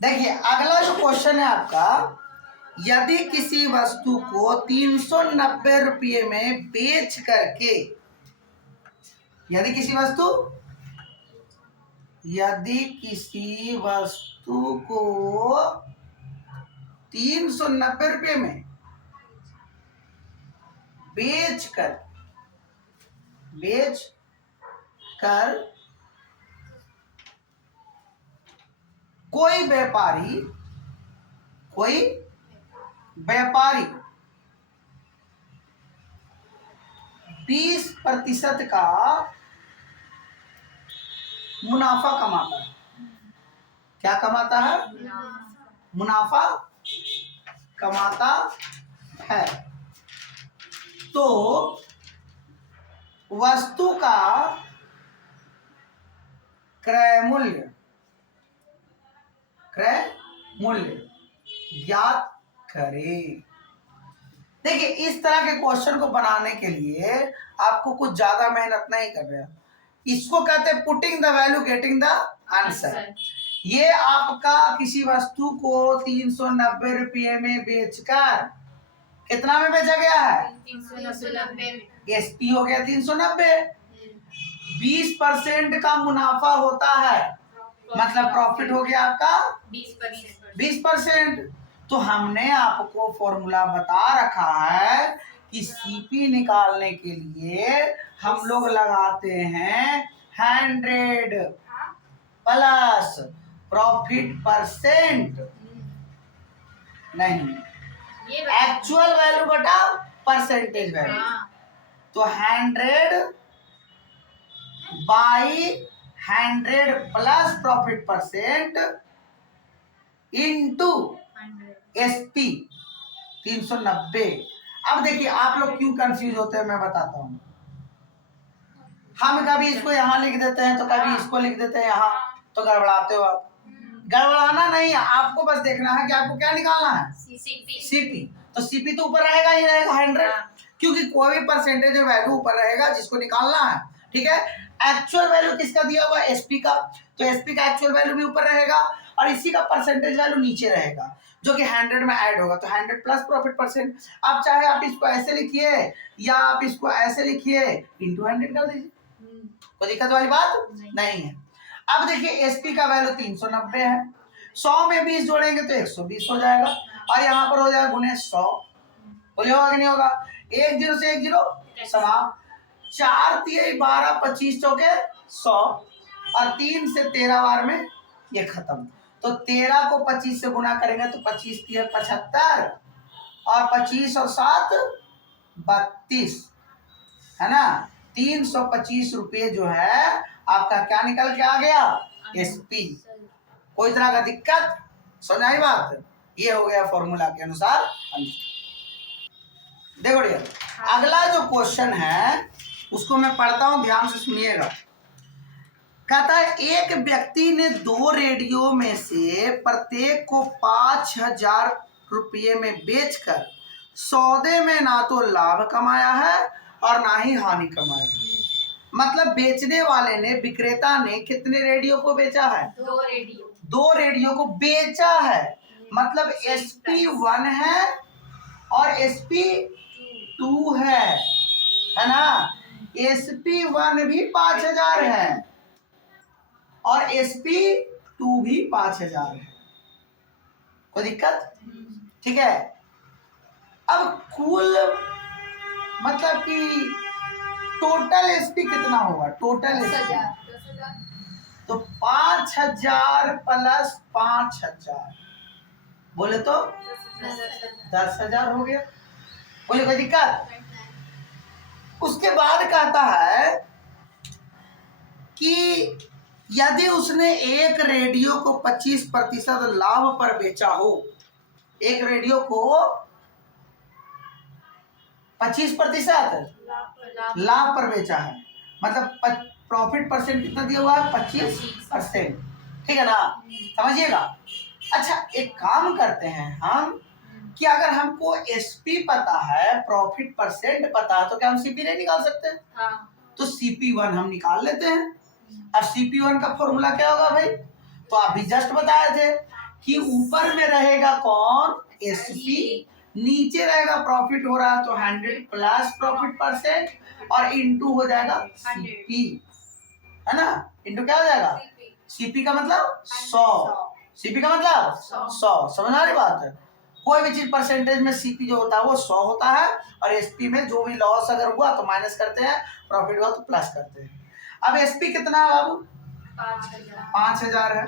देखिए अगला जो क्वेश्चन है आपका, यदि किसी वस्तु को 390 रुपये में बेच करके, यदि किसी वस्तु को 390 रुपये में बेच कर कोई व्यापारी 20% का मुनाफा कमाता है। क्या कमाता है? मुनाफा कमाता है। तो वस्तु का क्रय मूल्य ज्ञात करें। देखिए इस तरह के क्वेश्चन को बनाने के लिए आपको कुछ ज्यादा मेहनत नहीं कर रहे, इसको कहते हैं putting the value getting the answer. ये आपका किसी वस्तु को 390 रुपये में बेचकर कितना में बेचा गया है? 390। एसपी हो गया 390। 20% का मुनाफा होता है, मतलब प्रॉफिट हो गया आपका 20%। तो हमने आपको फॉर्मूला बता रखा है कि सीपी निकालने के लिए हम लोग लगाते हैं 100 प्लस प्रॉफिट परसेंट, नहीं एक्चुअल वैल्यू बटा परसेंटेज वैल्यू। तो 100 by 100 plus profit percent into SP 390। अब देखिए आप लोग क्यों कंफ्यूज होते हैं, मैं बताता हूँ। हम कभी इसको यहाँ लिख देते हैं तो कभी इसको लिख देते हैं यहाँ, तो गड़बड़ाते हो आप। गड़बड़ाना नहीं है, आपको बस देखना है कि आपको क्या निकालना है, सीपी। तो सीपी तो ऊपर रहेगा, ये रहेगा 100, क्योंकि कोई भी परसेंटेज वैल्यू ऊपर रहेगा जिसको निकालना है। ठीक है, एक्चुअल वैल्यू किसका दिया हुआ है? एसपी का। तो एसपी का एक्चुअल वैल्यू भी ऊपर रहेगा और इसी का परसेंटेज वैल्यू नीचे रहेगा, जो कि 100 में ऐड होगा। तो 100 प्लस प्रॉफिट परसेंट। अब चाहे आप इसको ऐसे लिखिए या आप इसको ऐसे लिखिए, इंटू 100 कर दीजिए, कोई दिक्कत वाली बात नहीं है। अब देखिए एसपी का वैल्यू 390 है, 100 में 20 जोड़ेंगे तो 120 हो जाएगा, और यहाँ पर हो जाएगा गुने 100। बोलिए होगा कि नहीं होगा? 1 0 से 1 0 समाप्त, 4 3 12 25 चौके 100, और 3 से 13 बार में ये खत्म। तो 13 को 25 से गुना करेंगे तो 25 3 75, और 25 और 7 32, है ना? 325 रुपये जो है आपका क्या निकल के आ गया? एसपी। कोई तरह का दिक्कत? समझाई बात? ये हो गया फॉर्मूला के अनुसार। देखो डियर, अगला जो क्वेश्चन है उसको मैं पढ़ता हूं, ध्यान से सुनिएगा। कहता है एक व्यक्ति ने 2 रेडियो में से प्रत्येक को 5000 रुपये में बेचकर सौदे में ना तो लाभ कमाया है और ना ही हानि कमाया है। मतलब बेचने वाले ने, विक्रेता ने कितने रेडियो को बेचा है? 2 रेडियो को बेचा है, मतलब SP1 है और SP2 है ना? SP1 भी 5000 है और SP2 भी 5000 है। कोई दिक्कत? ठीक है। अब कुल मतलब कि टोटल एसपी कितना होगा? टोटल एसपी तो 5000 प्लस 5000 बोले तो 10,000 हो गया। बोले कोई दिक्कत? उसके बाद कहता है कि यदि उसने एक रेडियो को 25% लाभ पर बेचा हो, एक रेडियो को 25% लाभ पर बेचा है, मतलब प्रॉफिट परसेंट कितना दिया हुआ है? 25%। ठीक है ना? समझिएगा। अच्छा एक काम करते हैं हम कि अगर हमको एसपी पता है, प्रॉफिट परसेंट पता है, तो क्या हम सीपी नहीं निकाल सकते? हाँ। तो CP1 हम निकाल लेते हैं। अब CP1 का फॉर्मूला क्या होगा भाई? तो आप भी जस्ट बताए थे कि ऊपर में रहेगा कौन, एसपी, नीचे रहेगा प्रॉफिट हो रहा है तो 100 प्लस प्रॉफिट परसेंट और इनटू हो जाएगा सीपी, है ना, इनटू क्या हो जाएगा, सीपी का मतलब 100, सीपी का मतलब 100, समझ आ रही बात है। कोई भी चीज परसेंटेज में सीपी जो होता है वो 100 होता है और एसपी में जो भी लॉस अगर हुआ तो माइनस करते हैं, प्रॉफिट हुआ तो प्लस करते हैं। अब एसपी कितना है बाबू, 5000 है,